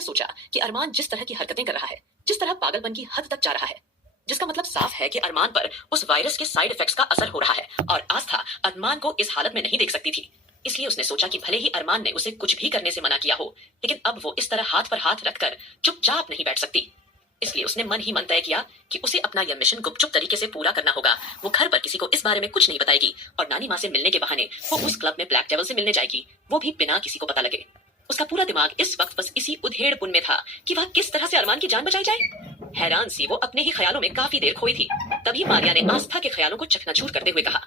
ने सोचा कि अरमान जिस तरह की हरकतें कर रहा है, जिस तरह पागलपन की हद तक जा रहा है, जिसका मतलब साफ है कि अरमान पर उस वायरस के साइड इफेक्ट्स का असर हो रहा है और आस्था अरमान को इस हालत में नहीं देख सकती थी। इसलिए उसने सोचा कि भले ही अरमान ने उसे कुछ भी करने से मना किया हो, लेकिन अब वो इस तरह हाथ पर हाथ रखकर चुपचाप नहीं बैठ सकती। इसलिए उसने मन ही मन तय किया कि उसे अपना यह मिशन गुपचुप तरीके से पूरा करना होगा। वो घर पर किसी को इस बारे में कुछ नहीं बताएगी और नानी माँ से मिलने के बहाने वो उस क्लब में ब्लैक डेविल से मिलने जाएगी, वो भी बिना किसी को पता लगे। उसका पूरा दिमाग इस वक्त बस इसी उधेड़पुन में था कि वह किस तरह से अरमान की जान बचाई जाए। हैरान सी वो अपने ही ख्यालों में काफी देर खोई थी। तभी मारिया ने आस्था के ख्यालों को चकनाचूर करते हुए कहा,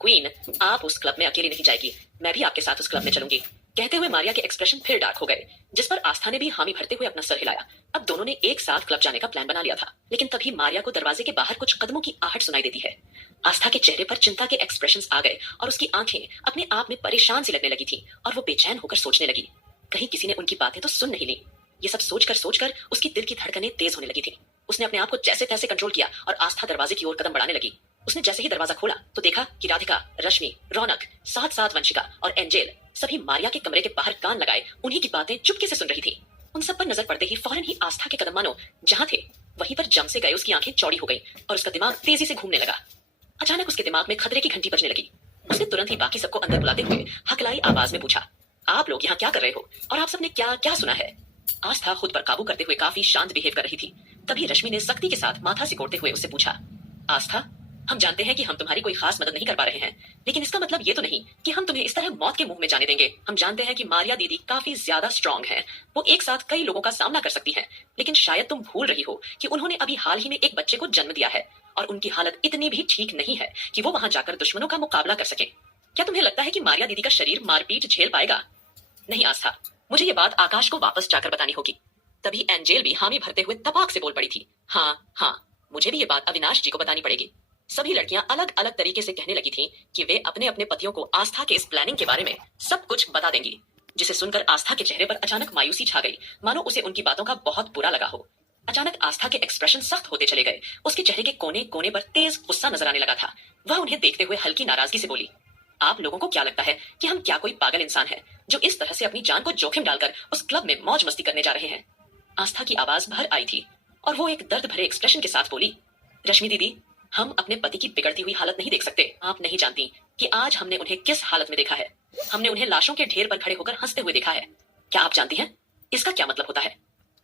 क्वीन, आप उस क्लब में अकेली नहीं जाएगी, मैं भी आपके साथ उस क्लब में चलूंगी। कहते हुए मारिया के एक्सप्रेशन फिर डार्क हो गए, जिस पर आस्था ने भी हामी भरते हुए अपना सर हिलाया। अब दोनों ने एक साथ क्लब जाने का प्लान बना लिया था, लेकिन तभी मारिया को दरवाजे के बाहर कुछ कदमों की आहट सुनाई देती है। आस्था के चेहरे पर चिंता के एक्सप्रेशंस आ गए और उसकी आंखें अपने आप में परेशान सी लगने लगी थी और वो बेचैन होकर सोचने लगी, कहीं किसी ने उनकी बातें तो सुन नहीं ली। ये सब सोचकर उसकी दिल की धड़कनें तेज होने लगी थी। उसने अपने आप को जैसे तैसे कंट्रोल किया और आस्था दरवाजे की ओर कदम बढ़ाने लगी। उसने जैसे ही दरवाजा खोला तो देखा कि राधिका, रश्मि, रौनक, साथ साथ वंशिका और एंजेल सभी मारिया के कमरे के बाहर कान लगाए उन्हीं की बातें चुपके से सुन रही थी। उन सब पर नजर पड़ते ही फौरन ही आस्था के कदम मानो जहां थे वहीं पर जम से गए। उसकी आंखें चौड़ी हो गई और उसका दिमाग तेजी से घूमने लगा। अचानक उसके दिमाग में खतरे की घंटी बजने लगी। उसने तुरंत ही बाकी सबको अंदर बुलाते हुए हकलाई आवाज में पूछा, आप लोग यहाँ क्या कर रहे हो और आप सबने क्या क्या सुना है? आस्था खुद पर काबू करते हुए काफी शांत बिहेव कर रही थी। तभी रश्मि ने सख्ती के साथ माथा सिकोड़ते हुए उससे पूछा, आस्था, हम जानते हैं कि हम तुम्हारी कोई खास मदद नहीं कर पा रहे हैं, लेकिन इसका मतलब ये तो नहीं कि हम तुम्हें इस तरह मौत के मुंह में जाने देंगे। हम जानते हैं कि मारिया दीदी काफी ज्यादा स्ट्रांग है, वो एक साथ कई लोगों का सामना कर सकती हैं, लेकिन शायद तुम भूल रही हो कि उन्होंने अभी हाल ही में एक बच्चे को जन्म दिया है और उनकी हालत इतनी भी ठीक नहीं है कि वो वहां जाकर दुश्मनों का मुकाबला कर सके। क्या तुम्हें लगता है कि मारिया दीदी का शरीर मारपीट झेल पाएगा? नहीं आस्था, मुझे ये बात आकाश को वापस जाकर बतानी होगी। तभी एंजेल भी हामी भरते हुए तपाक से बोल पड़ी थी, हाँ, मुझे भी ये बात अविनाश जी को बतानी पड़ेगी। सभी लड़कियां अलग अलग तरीके से कहने लगी थीं कि वे अपने अपने पतियों को आस्था के इस प्लानिंग के बारे में सब कुछ बता देंगी, जिसे सुनकर आस्था के चेहरे पर अचानक मायूसी छा गई, मानो उसे उनकी बातों का बहुत बुरा लगा हो। अचानक आस्था के एक्सप्रेशन सख्त होते चले गए। उसके चेहरे के कोने कोने पर तेज गुस्सा नजर आने लगा था। वह उन्हें देखते हुए हल्की नाराजगी से बोली, आप लोगों को क्या लगता है कि हम क्या कोई पागल इंसान है जो इस तरह से अपनी जान को जोखिम डालकर उस क्लब में मौज मस्ती करने जा रहे हैं? आस्था की आवाज भर आई थी और वो एक दर्द भरे एक्सप्रेशन के साथ बोली, रश्मि दीदी, हम अपने पति की बिगड़ती हुई हालत नहीं देख सकते। आप नहीं जानती कि आज हमने उन्हें किस हालत में देखा है। हमने उन्हें लाशों के ढेर पर खड़े होकर हंसते हुए देखा है। क्या आप जानती हैं इसका क्या मतलब होता है?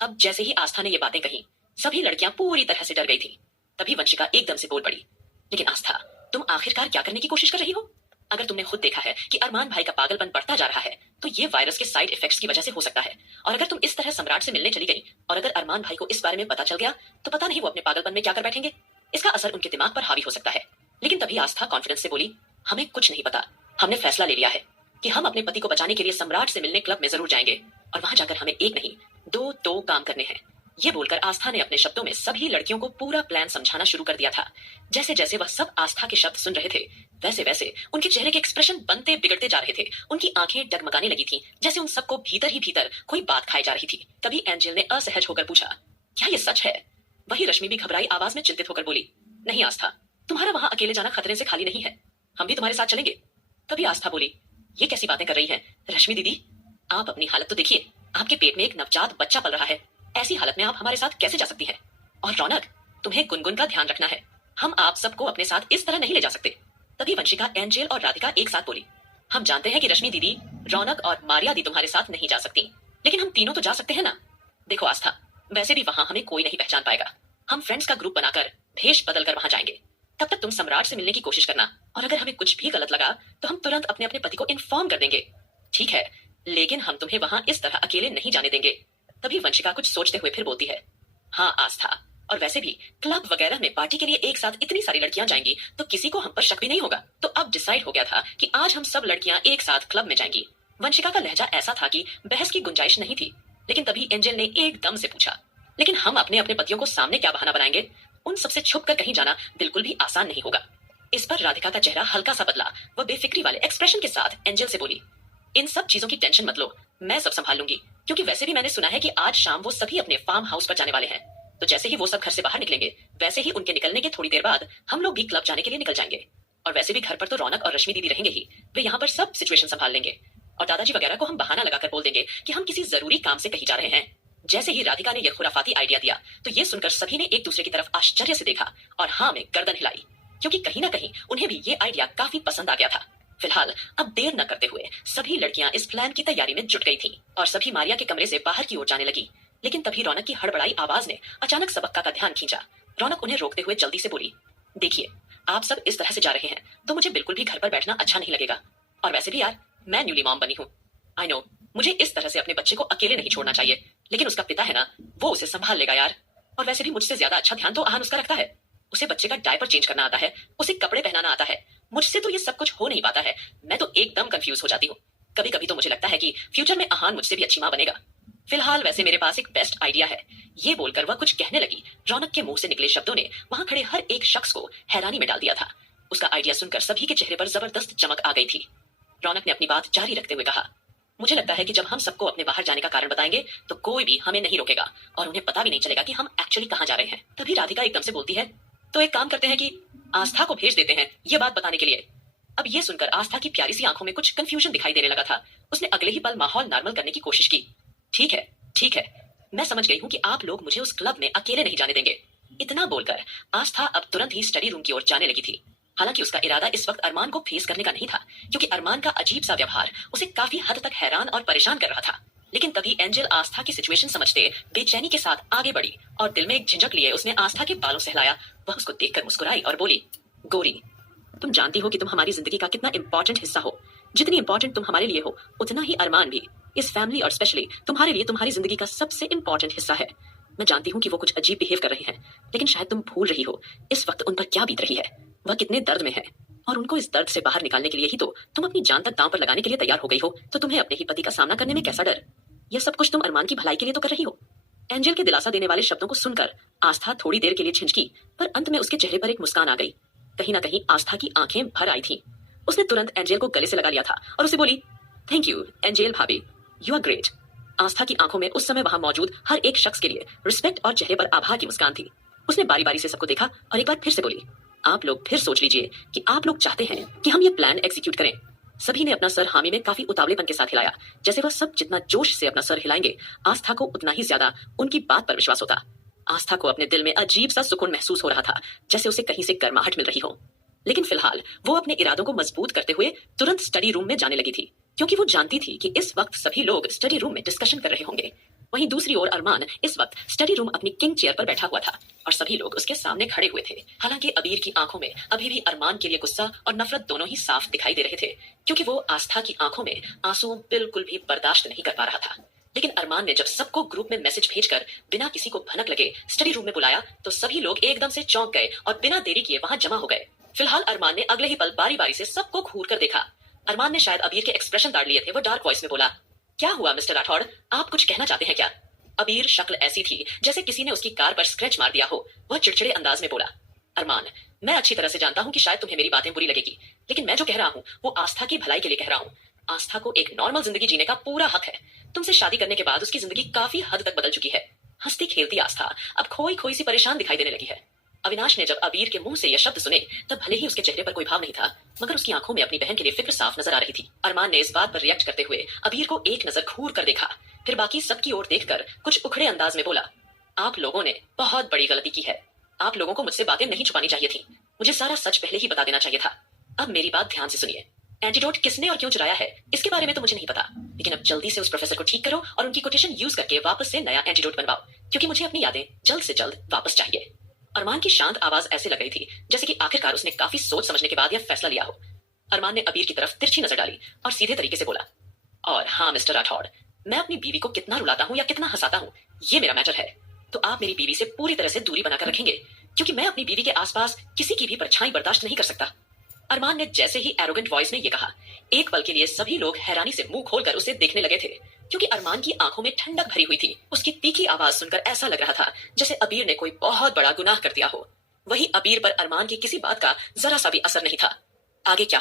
अब जैसे ही आस्था ने ये बातें कही, सभी लड़कियां पूरी तरह से डर गई थी। तभी वंशिका एकदम से बोल पड़ी, लेकिन आस्था, तुम आखिरकार क्या करने की कोशिश कर रही हो? अगर तुमने खुद देखा है कि अरमान भाई का पागलपन बढ़ता जा रहा है, तो ये वायरस के साइड इफेक्ट्स की वजह से हो सकता है। और अगर तुम इस तरह सम्राट से मिलने चली गई और अगर अरमान भाई को इस बारे में पता चल गया, तो पता नहीं वो अपने पागलपन में क्या कर बैठेंगे। इसका असर उनके दिमाग पर हावी हो सकता है। लेकिन तभी आस्था कॉन्फिडेंस से बोली, हमें कुछ नहीं पता। हमने फैसला ले लिया है कि हम अपने पति को बचाने के लिए सम्राट से मिलने क्लब में जरूर जाएंगे और वहां जाकर हमें एक नहीं दो काम करने हैं। ये बोलकर आस्था ने अपने शब्दों में सभी लड़कियों को पूरा प्लान समझाना शुरू कर दिया था। जैसे जैसे वह सब आस्था के शब्द सुन रहे थे, वैसे वैसे उनके चेहरे के एक्सप्रेशन बनते बिगड़ते जा रहे थे। उनकी आंखें डगमगाने लगी थीं, जैसे उन सबको भीतर ही भीतर कोई बात खाई जा रही थी। तभी एंजेल ने असहज होकर पूछा, क्या ये सच है? वही रश्मि भी घबराई आवाज में चिंतित होकर बोली, नहीं आस्था, तुम्हारा वहां अकेले जाना खतरे से खाली नहीं है, हम भी तुम्हारे साथ चलेंगे। तभी आस्था बोली, ये कैसी बातें कर रही हैं रश्मि दीदी? आप अपनी हालत तो देखिए, आपके पेट में एक नवजात बच्चा पल रहा है। ऐसी हालत में आप हमारे साथ कैसे जा सकती हैं? और रौनक, तुम्हें गुनगुन का ध्यान रखना है, हम आप सबको अपने साथ इस तरह नहीं ले जा सकते। तभी वंशिका, एंजेल और राधिका एक साथ बोली, हम जानते हैं कि रश्मि दीदी, रौनक और मारिया दी तुम्हारे साथ नहीं जा सकती, लेकिन हम तीनों तो जा सकते हैं ना। देखो आस्था, वैसे भी वहां हमें कोई नहीं पहचान पाएगा। हम फ्रेंड्स का ग्रुप बनाकर भेष बदल कर वहां जाएंगे। तब तक तुम सम्राट से मिलने की कोशिश करना और अगर हमें कुछ भी गलत लगा तो हम तुरंत अपने अपने पति को इन्फॉर्म कर देंगे, ठीक है? लेकिन हम तुम्हें वहां इस तरह अकेले नहीं जाने देंगे। तभी वंशिका कुछ सोचते हुए फिर बोलती है, हाँ आस्था, और वैसे भी क्लब वगैरह में पार्टी के लिए एक साथ इतनी सारी लड़कियां जाएंगी तो किसी को हम पर शक भी नहीं होगा। तो अब डिसाइड हो गया था कि आज हम सब लड़कियां एक साथ क्लब में जाएंगी। वंशिका का लहजा ऐसा था कि बहस की गुंजाइश नहीं थी। लेकिन तभी एंजल ने एकदम से पूछा, लेकिन हम अपने अपने पतियों को सामने क्या बहाना बनाएंगे? उन सबसे छुप कर कहीं जाना बिल्कुल भी आसान नहीं होगा। इस पर राधिका का चेहरा हल्का सा बदला। वह बेफिक्री वाले एक्सप्रेशन के साथ एंजल से बोली, इन सब चीजों की टेंशन मत लो, मैं सब संभाल लूंगी, क्योंकि वैसे भी मैंने सुना है कि आज शाम वो सभी अपने फार्म हाउस पर जाने वाले हैं। तो जैसे ही वो सब घर से बाहर निकलेंगे, वैसे ही उनके निकलने के थोड़ी देर बाद हम लोग भी क्लब जाने के लिए निकल जाएंगे। और वैसे भी घर पर तो रौनक और रश्मि दीदी रहेंगे ही, वे यहाँ पर सब सिचुएशन संभाल लेंगे। और दादाजी वगैरह को हम बहाना लगाकर बोल देंगे कि हम किसी जरूरी काम से कहीं जा रहे हैं। जैसे ही राधिका ने यह खुराफाती आइडिया दिया तो ये सुनकर सभी ने एक दूसरे की तरफ आश्चर्य से देखा और हाँ में गर्दन हिलाई, क्योंकि कहीं ना कहीं उन्हें भी ये आइडिया काफी पसंद आ गया था। फिलहाल अब देर न करते हुए सभी लड़कियां इस प्लान की तैयारी में जुट गई थीं और सभी मारिया के कमरे से बाहर की ओर जाने लगी। लेकिन तभी रौनक की हड़बड़ाई आवाज ने अचानक सबक्का का ध्यान खींचा। रौनक उन्हें रोकते हुए जल्दी से बोली, देखिए, आप सब इस तरह से जा रहे हैं तो मुझे बिल्कुल भी घर पर बैठना अच्छा नहीं लगेगा। और वैसे भी यार, मैं न्यूली मॉम बनी हूँ। आई नो, मुझे इस तरह से अपने बच्चे को अकेले नहीं छोड़ना चाहिए, लेकिन उसका पिता है ना, वो उसे संभाल लेगा यार। और वैसे भी मुझसे ज्यादा अच्छा ध्यान तो आहान उसका रखता है। उसे बच्चे का डायपर चेंज करना आता है, उसे कपड़े पहनाना आता है। मुझसे तो ये सब कुछ हो नहीं पाता है। मैं तो एकदम कंफ्यूज हो जाती हूँ। कभी कभी तो मुझे लगता है कि फ्यूचर में आहान मुझसे भी अच्छी माँ बनेगा। फिलहाल वैसे मेरे पास एक बेस्ट आइडिया है। ये बोलकर वह कुछ कहने लगी। रौनक के मुंह से निकले शब्दों ने वहां खड़े हर एक शख्स को हैरानी में डाल दिया था। उसका आइडिया सुनकर सभी के चेहरे पर जबरदस्त चमक आ गई थी। रौनक ने अपनी बात जारी रखते हुए कहा, मुझे लगता है कि जब हम सबको अपने बाहर जाने का कारण बताएंगे तो कोई भी हमें नहीं रोकेगा और उन्हें पता भी नहीं चलेगा कि हम एक्चुअली कहाँ जा रहे हैं। तभी राधिका एकदम से बोलती है, तो एक काम करते हैं कि आस्था को भेज देते हैं ये बात बताने के लिए। अब ये सुनकर आस्था की प्यारी सी आंखों में कुछ कंफ्यूजन दिखाई देने लगा था। उसने अगले ही पल माहौल नॉर्मल करने की कोशिश की। ठीक है, ठीक है, मैं समझ गई हूँ कि आप लोग मुझे उस क्लब में अकेले नहीं जाने देंगे। इतना बोलकर आस्था अब तुरंत ही स्टडी रूम की ओर जाने लगी थी। हालांकि उसका इरादा इस वक्त अरमान को फेस करने का नहीं था, क्योंकि अरमान का अजीब सा व्यवहार उसे काफी हद तक हैरान और परेशान कर रहा था। लेकिन तभी एंजल आस्था की सिचुएशन समझते बेचैनी के साथ आगे बढ़ी और दिल में एक झिझक लिए उसने आस्था के बालों से हिलाया। वह उसको देखकर मुस्कुराई और बोली, गोरी, तुम जानती हो कि तुम हमारी जिंदगी का कितना इंपॉर्टेंट हिस्सा हो। जितनी इंपॉर्टेंट तुम हमारे लिए हो, उतना ही अरमान भी इस फैमिली और स्पेशली तुम्हारे लिए तुम्हारी जिंदगी का सबसे इंपॉर्टेंट हिस्सा है। मैं जानती हूँ कि वो कुछ अजीब बिहेव कर रहे हैं, लेकिन शायद तुम भूल रही हो इस वक्त उन पर क्या बीत रही है, वह कितने दर्द में है। और उनको इस दर्द से बाहर निकालने के लिए ही तो तुम अपनी जान तक दांव पर लगाने के लिए तैयार हो गई हो। तो तुम्हें अपने ही पति का सामना करने में कैसा डर? यह सब कुछ तुम अरमान की भलाई के लिए तो कर रही हो। एंजल के दिलासा देने वाले शब्दों को सुनकर आस्था थोड़ी देर के लिए झिझकी, पर अंत में उसके चेहरे पर एक मुस्कान आ गई। कहीं ना कहीं आस्था की आंखें भर आई थीं। उसने तुरंत एंजल को गले से लगा लिया था और उसे बोली, थैंक यू एंजल भाभी, यू आर ग्रेट। आस्था की आंखों में उस समय वहां मौजूद हर एक शख्स के लिए रिस्पेक्ट और चेहरे पर आभार की मुस्कान थी। उसने बारी बारी से सबको देखा और एक बार फिर से बोली, आप लोग फिर सोच लीजिए कि आप लोग चाहते हैं कि हम ये प्लान एग्जीक्यूट करें। सभी ने अपना सर हामी में काफी उतावलेपन के साथ हिलाया, जैसे वह सब जितना जोश से अपना सर हिलाएंगे आस्था को उतना ही ज्यादा उनकी बात पर विश्वास होता। आस्था को अपने दिल में अजीब सा सुकून महसूस हो रहा था, जैसे उसे कहीं से गर्माहट मिल रही हो। लेकिन फिलहाल वो अपने इरादों को मजबूत करते हुए तुरंत स्टडी रूम में जाने लगी थी, क्योंकि वो जानती थी कि इस वक्त सभी लोग स्टडी रूम में डिस्कशन कर रहे होंगे। वहीं दूसरी ओर अरमान इस वक्त स्टडी रूम अपनी किंग चेयर पर बैठा हुआ था और सभी लोग उसके सामने खड़े हुए थे। हालांकि अबीर की आंखों में अभी भी अरमान के लिए गुस्सा और नफरत दोनों ही साफ दिखाई दे रहे थे, क्योंकि वो आस्था की आंखों में आंसू बिल्कुल भी बर्दाश्त नहीं कर पा रहा था। लेकिन अरमान ने जब सबको ग्रुप में मैसेज भेजकर बिना किसी को भनक लगे स्टडी रूम में बुलाया तो सभी लोग एकदम से चौंक गए और बिना देरी किए वहां जमा हो गए। फिलहाल अरमान ने अगले ही पल बारी बारी से सबको घूर कर देखा। अरमान ने शायद अबीर के एक्सप्रेशन ताड़ लिए थे। वो डार्क वॉइस में बोला, क्या हुआ मिस्टर राठौड़, आप कुछ कहना चाहते हैं क्या? अबीर शक्ल ऐसी थी जैसे किसी ने उसकी कार पर स्क्रैच मार दिया हो। वह चिड़चिड़े अंदाज में बोला, अरमान, मैं अच्छी तरह से जानता हूँ कि शायद तुम्हें मेरी बातें बुरी लगेगी, लेकिन मैं जो कह रहा हूँ वो आस्था की भलाई के लिए कह रहा हूँ। आस्था को एक नॉर्मल जिंदगी जीने का पूरा हक है। तुमसे शादी करने के बाद उसकी जिंदगी काफी हद तक बदल चुकी है। हंसती खेलती आस्था अब खोई खोई सी परेशान दिखाई देने लगी है। अविनाश ने जब अबीर के मुंह से यह शब्द सुने तब भले ही उसके चेहरे पर कोई भाव नहीं था, मगर उसकी आंखों में अपनी बहन के लिए फिक्र साफ नजर आ रही थी। अरमान ने इस बात पर रिएक्ट करते हुए अबीर को एक नजर घूर कर देखा, फिर बाकी सबकी ओर देखकर कुछ उखड़े अंदाज में बोला, आप लोगों ने बहुत बड़ी गलती की है। आप लोगों को मुझसे बातें नहीं छुपानी चाहिए थी। मुझे सारा सच पहले ही बता देना चाहिए था। अब मेरी बात ध्यान से सुनिए। एंटीडोट किसने और क्यों चुराया है इसके बारे में तो मुझे नहीं पता, लेकिन अब जल्दी से उस प्रोफेसर को ठीक करो और उनकी कोटेशन यूज करके वापस से नया एंटीडोट बनवाओ, क्योंकि मुझे अपनी यादें जल्द से जल्द वापस चाहिए। अरमान की शांत आवाज ऐसे लग रही थी जैसे कि आखिरकार उसने काफी सोच समझने के बाद यह फैसला लिया हो। अरमान ने अबीर की तरफ तिरछी नजर डाली और सीधे तरीके से बोला, और हाँ मिस्टर राठौड़, मैं अपनी बीवी को कितना रुलाता हूँ या कितना हंसाता हूँ ये मेरा मैटर है। तो आप मेरी बीवी से पूरी तरह से दूरी बनाकर रखेंगे, क्योंकि मैं अपनी बीवी के आसपास किसी की भी परछाई बर्दाश्त नहीं कर सकता। अरमान ने जैसे ही एरोगेंट वॉइस में ये कहा, एक पल के लिए सभी लोग हैरानी से मुंह खोलकर उसे देखने लगे थे, क्योंकि अरमान की आंखों में ठंडक भरी हुई थी। उसकी तीखी आवाज सुनकर ऐसा लग रहा था जैसे अबीर ने कोई बहुत बड़ा गुनाह कर दिया हो। वहीं अबीर पर अरमान की किसी बात का जरा सा भी असर नहीं था। आगे क्या